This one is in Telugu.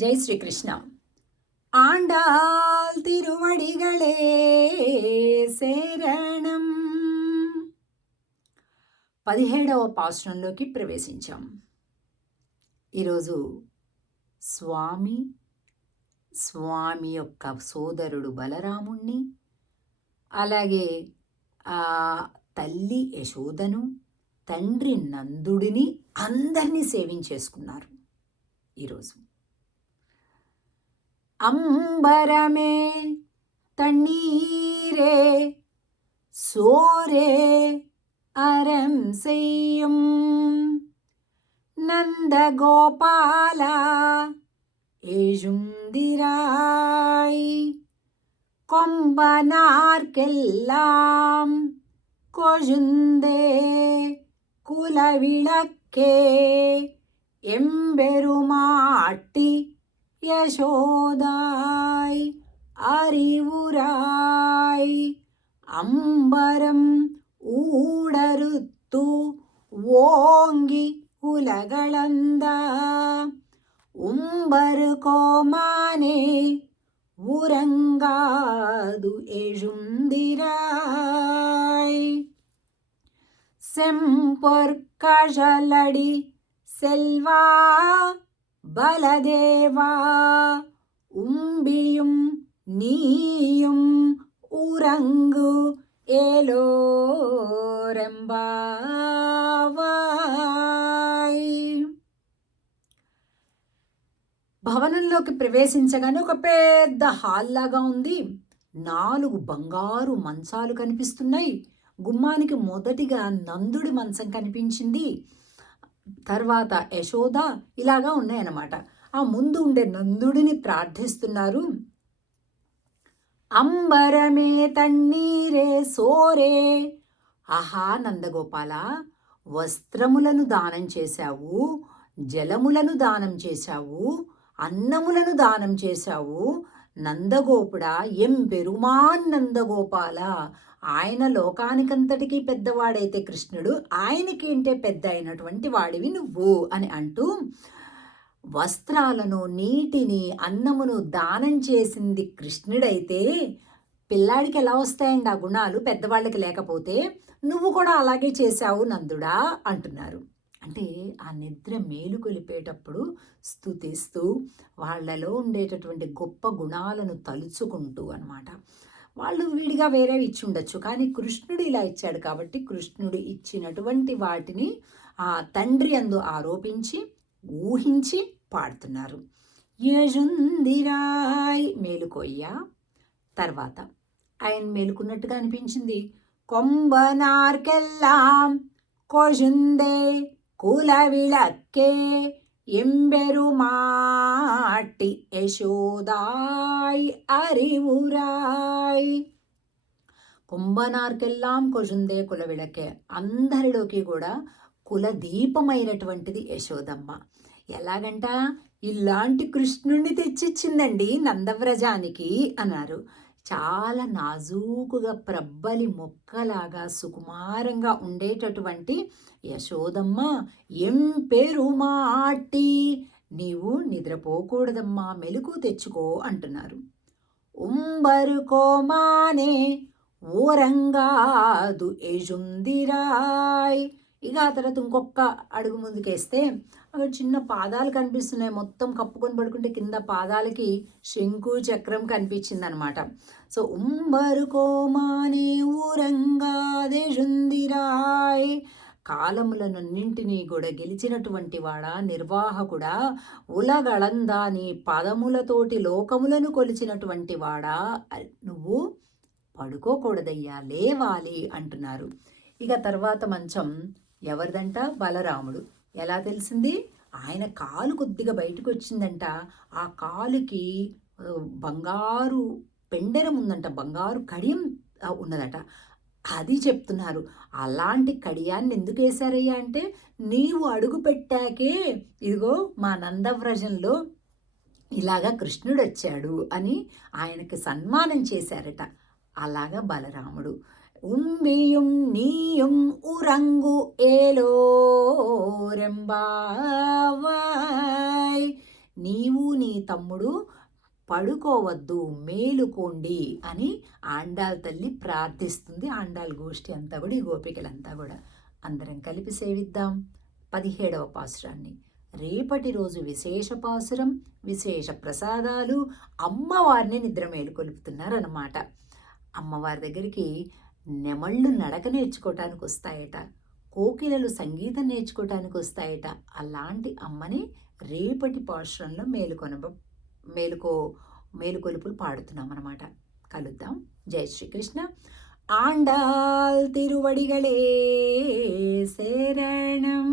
ஜெய் ஸ்ரீ கிருஷ்ணா. ஆண்டாள் திருவடிகளே శరణం. 17వ పాసురంలోకి ప్రవేశించాం. ఈరోజు స్వామి యొక్క సోదరుడు బలరాముణ్ణి, అలాగే ఆ తల్లి యశోదను, తండ్రి నందుడిని అందరినీ సేవించేసుకున్నారు. ఈరోజు అంబరమే తண்ணీరే సోరే అరం செய்யும் நந்தகோபால எழுந்திராய் கொம்பனார்க்கெல்லாம் கொழுந்தே குலவிளக்கே எம்பெருமாட்டி யசோதாய் அறிவுராய் அம்பரம் ஊடறுத்து ஓங்கி உலகளந்த உம்பரு கோமானே உறங்காது எழுந்திராய் செம்பொற்கழலடி செல்வா பலதேவா உம்பியும் நீயும் உறங்கு ఏలోరెంబావాయ్. భవనంలోకి ప్రవేశించగానే ఒక పెద్ద హాల్ లాగా ఉంది. 4 బంగారు మంచాలు కనిపిస్తున్నాయి. గుమ్మానికి మొదటిగా నందుడి మంచం కనిపించింది. తర్వాత యశోద, ఇలాగా ఉన్నాయన్నమాట. ఆ ముందు ఉండే నందుడిని ప్రార్థిస్తున్నారు. అంబరమే తన్నీరే సోరే. ఆహా నందగోపాల, వస్త్రములను దానం చేశావు, జలములను దానం చేశావు, అన్నములను దానం చేశావు. నందగోపుడా, ఎం పెరుమాన్ నందగోపాల, ఆయన లోకానికంతటికీ పెద్దవాడైతే కృష్ణుడు, ఆయనకేంటే పెద్ద అయినటువంటి వాడివి నువ్వు అని అంటూ వస్త్రాలను, నీటిని, అన్నమును దానం చేసింది కృష్ణుడైతే పిల్లాడికి ఎలా వస్తాయండి ఆ గుణాలు పెద్దవాళ్ళకి లేకపోతే? నువ్వు కూడా అలాగే చేశావు నందుడా అంటున్నారు. అంటే ఆ నిద్ర మేలుకొలిపేటప్పుడు స్తుతిస్తూ వాళ్ళలో ఉండేటటువంటి గొప్ప గుణాలను తలుచుకుంటూ అనమాట. వాళ్ళు విడిగా వేరే ఇచ్చి ఉండొచ్చు, కానీ కృష్ణుడు ఇలా ఇచ్చాడు కాబట్టి కృష్ణుడు ఇచ్చినటువంటి వాటిని ఆ తండ్రి అందు ఆరోపించి ఊహించి పాడుతున్నారు. యజుందిరాయ్, మేలుకొయ్యా. తర్వాత ఆయన మేలుకున్నట్టుగా అనిపించింది. కొంబనార్కెల్లాం కొజుందే కులవిళక్కే ఎంబెరుమాట్టి యశోదాయ్ అరివురాయ్. కుంభనార్కెల్లాం కొజుందే కులవిళకే, అందరిలోకి కూడా కులదీపమైనటువంటిది యశోదమ్మ. ఎలాగంట, ఇలాంటి కృష్ణుణ్ణి తెచ్చిచ్చిందండి నందవ్రజానికి అన్నారు. చాలా నాజూకుగా ప్రబ్బలి మొక్కలాగా సుకుమారంగా ఉండేటటువంటి యశోదమ్మ, ఎం పెరుమాటి, నీవు నిద్రపోకూడదమ్మా, మెలకు తెచ్చుకో అంటున్నారు. ఉంబరు కోమానే ఊరంగాదు ఎజుందిరాయ్. ఇక ఆ తర్వాత ఇంకొక అడుగు ముందుకేస్తే అక్కడ చిన్న పాదాలు కనిపిస్తున్నాయి. మొత్తం కప్పుకొని పడుకుంటే కింద పాదాలకి శంకు చక్రం కనిపించింది అనమాట. సో ఉంబరు కోమానే ఊరంగాదేజుందిరాయ్. కాలములనన్నింటినీ కూడా గెలిచినటువంటి వాడా, నిర్వాహకుడా, ఉలగళందా, నీ పదములతోటి లోకములను కొలిచినటువంటి వాడా, నువ్వు పడుకోకూడదయ్యా, లేవాలి అంటున్నారు. ఇక తర్వాత మంచం ఎవరిదంట? బలరాముడు. ఎలా తెలిసింది? ఆయన కాలు కొద్దిగా బయటకు వచ్చిందంట. ఆ కాలుకి బంగారు పెండెరం ఉందంట, బంగారు కడియం ఉన్నదట. అది చెప్తున్నారు. అలాంటి కడియాన్ని ఎందుకు వేశారయ్యా అంటే, నీవు అడుగు పెట్టాకే ఇదిగో మా నందవ్రజంలో ఇలాగా కృష్ణుడు వచ్చాడు అని ఆయనకి సన్మానం చేశారట. అలాగా బలరాముడు. ഉമ്പിയും നീയും ഉറങ്ങു ഏലോരമ്പാവായ്. నీవు నీ తమ్ముడు పడుకోవద్దు, మేలుకోండి అని ఆండాళ్ తల్లి ప్రార్థిస్తుంది. ఆండాళ్ గోష్ఠి అంతా కూడా, ఈ గోపికలంతా కూడా. అందరం కలిపి సేవిద్దాం 17వ పాసురాన్ని. రేపటి రోజు విశేష పాసురం, విశేష ప్రసాదాలు, అమ్మవారిని నిద్ర మేలుకొలుపుతున్నారన్నమాట. అమ్మవారి దగ్గరికి నెమళ్ళు నడక నేర్చుకోవటానికి వస్తాయట, కోకిలలు సంగీతం నేర్చుకోవటానికి వస్తాయట. అలాంటి అమ్మని రేపటి పాశురంలో మేలుకొలుపులు పాడుతున్నాం అన్నమాట. కలుద్దాం. జై శ్రీకృష్ణ. ఆండాల్ తిరువడిగళే శరణం.